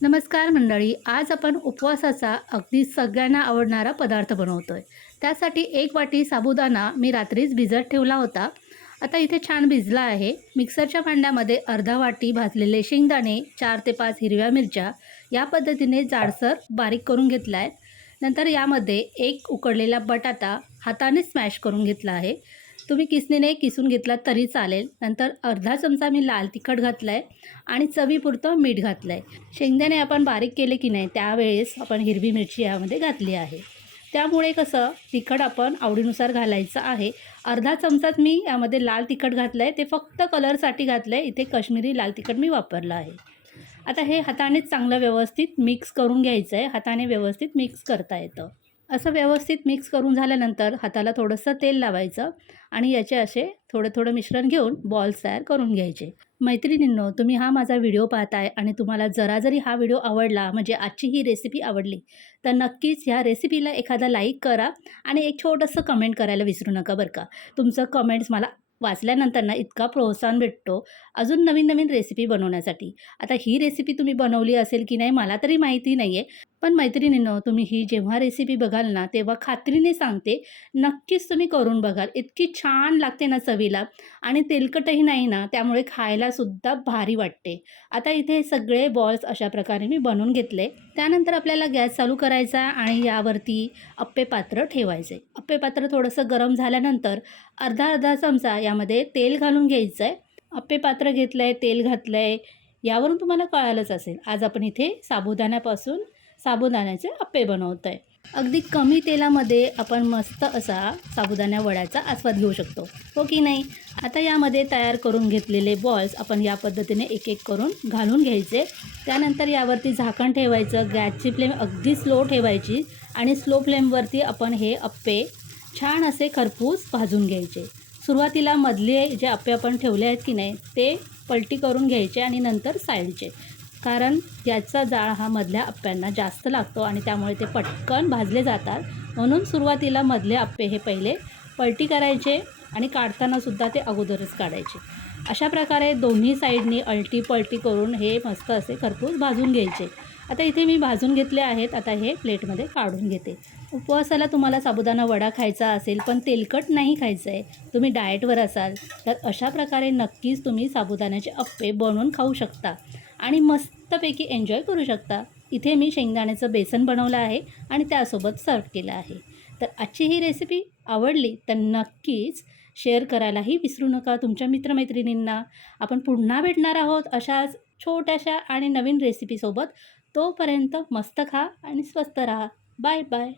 नमस्कार मंडळी आज आपण उपवासाचा अगदी सगळ्यांना आवडणारा पदार्थ बनवतो आहे त्यासाठी एक वाटी साबुदाणा मी रात्रीच भिजत ठेवला होता. आता इथे छान भिजला आहे. मिक्सरच्या भांड्यामध्ये अर्धा वाटी भाजलेले शेंगदाणे चार ते पाच हिरव्या मिरच्या या पद्धतीने जाडसर बारीक करून घेतला आहे नंतर यामध्ये एक उकडलेला बटाटा हाताने स्मॅश करून घेतला आहे. तुम्ही किसणीने किसून घेतला तरी चालेल. नंतर अर्धा चमचा मी लाल तिखट घातला आहे आणि चवीपुरतं मीठ घातलं आहे शेंगदाणे आपण बारीक केले की नाही त्यावेळेस आपण हिरवी मिरची यामध्ये घातली आहे. त्यामुळे कसं तिखट आपण आवडीनुसार घालायचं आहे. अर्धा चमचाच मी यामध्ये लाल तिखट घातलं आहे ते फक्त कलरसाठी घातलं आहे इथे कश्मीरी लाल तिखट मी वापरलं आहे. आता हे हातानेच चांगलं व्यवस्थित मिक्स करून घ्यायचं आहे हाताने व्यवस्थित मिक्स करता येतं. असं व्यवस्थित मिक्स करून झाल्यानंतर हाताला थोडंसं तेल लावायचं आणि याचे असे थोडं थोडं मिश्रण घेऊन बॉल्स तयार करून घ्यायचे. मैत्रिणींनो तुम्ही हा माझा व्हिडिओ पाहताय आणि तुम्हाला जरा जरी हा व्हिडिओ आवडला म्हणजे आजची ही रेसिपी आवडली तर नक्कीच ह्या रेसिपीला एखादा लाईक करा आणि एक छोटंसं कमेंट करायला विसरू नका बरं का. तुमचं कमेंट्स मला वाचल्यानंतर ना इतका प्रोत्साहन भेटतो अजून नवीन नवीन रेसिपी बनवण्यासाठी. आता ही रेसिपी तुम्ही बनवली असेल की नाही मला तरी माहिती नाही आहे पण मैत्रिणीनं तुम्ही ही जेव्हा रेसिपी बघाल ना तेव्हा खात्रीने सांगते नक्कीच तुम्ही करून बघाल. इतकी छान लागते ना चवीला आणि तेलकटही नाही ना त्यामुळे खायलासुद्धा भारी वाटते. आता इथे सगळे बॉल्स अशा प्रकारे मी बनवून घेतले. त्यानंतर आपल्याला गॅस चालू करायचा आणि यावरती अप्पे पात्र ठेवायचे. अप्पे पात्र थोडंसं गरम झाल्यानंतर अर्धा अर्धा चमचा यामध्ये तेल घालून घ्यायचं आहे अप्पे पात्र घेतलं आहे तेल घातलं आहे यावरून तुम्हाला कळालंच असेल. आज आपण इथे साबुदाण्यापासून साबुदाण्याचे अप्पे बनवत आहे अगदी कमी तेलामध्ये आपण मस्त असा साबुदाण्या वड्याचा आस्वाद घेऊ शकतो. हो की नाही? आता यामध्ये तयार करून घेतलेले बॉल्स आपण या पद्धतीने एक एक करून घालून घ्यायचे. त्यानंतर यावरती झाकण ठेवायचं गॅसची फ्लेम अगदी स्लो ठेवायची आणि स्लो फ्लेमवरती आपण हे अप्पे छान असे खरपूस भाजून घ्यायचे. सुरुवातीला मधले जे अप्पे आपण ठेवले आहेत की नाही ते पलटी करून घ्यायचे आणि नंतर साईडचे. कारण याचा जाळ हा मधल्या अप्प्यांना जास्त लागतो आणि त्यामुळे ते पटकन भाजले जातात. म्हणून सुरुवातीला मधले अप्पे हे पहिले पलटी करायचे आणि काढतानासुद्धा ते अगोदरच काढायचे. अशा प्रकारे दोन्ही साईडनी अल्टी पलटी करून हे मस्त असे खरपूस भाजून घ्यायचे. आता इथे मी भाजून घेतले आहेत. आता हे प्लेटमध्ये काढून घेते. उपवासाला तुम्हाला साबुदाणा वडा खायचा असेल पण तेलकट नाही खायचं आहे तुम्ही डाएटवर असाल तर अशा प्रकारे नक्कीच तुम्ही साबुदाण्याचे अप्पे बनवून खाऊ शकता. आणि मस्तपैकी एन्जॉय करू शकता. इथे मी शेंगदाण्याचं बेसन बनवलं आहे आणि त्यासोबत सर्व केलं आहे. तर आजची ही रेसिपी आवडली तर नक्कीच शेअर करायलाही विसरू नका तुमच्या मित्रमैत्रिणींना. आपण पुन्हा भेटणार आहोत अशाच छोट्याशा आणि नवीन रेसिपीसोबत तोपर्यंत मस्त खा आणि स्वस्त राहा. Bye bye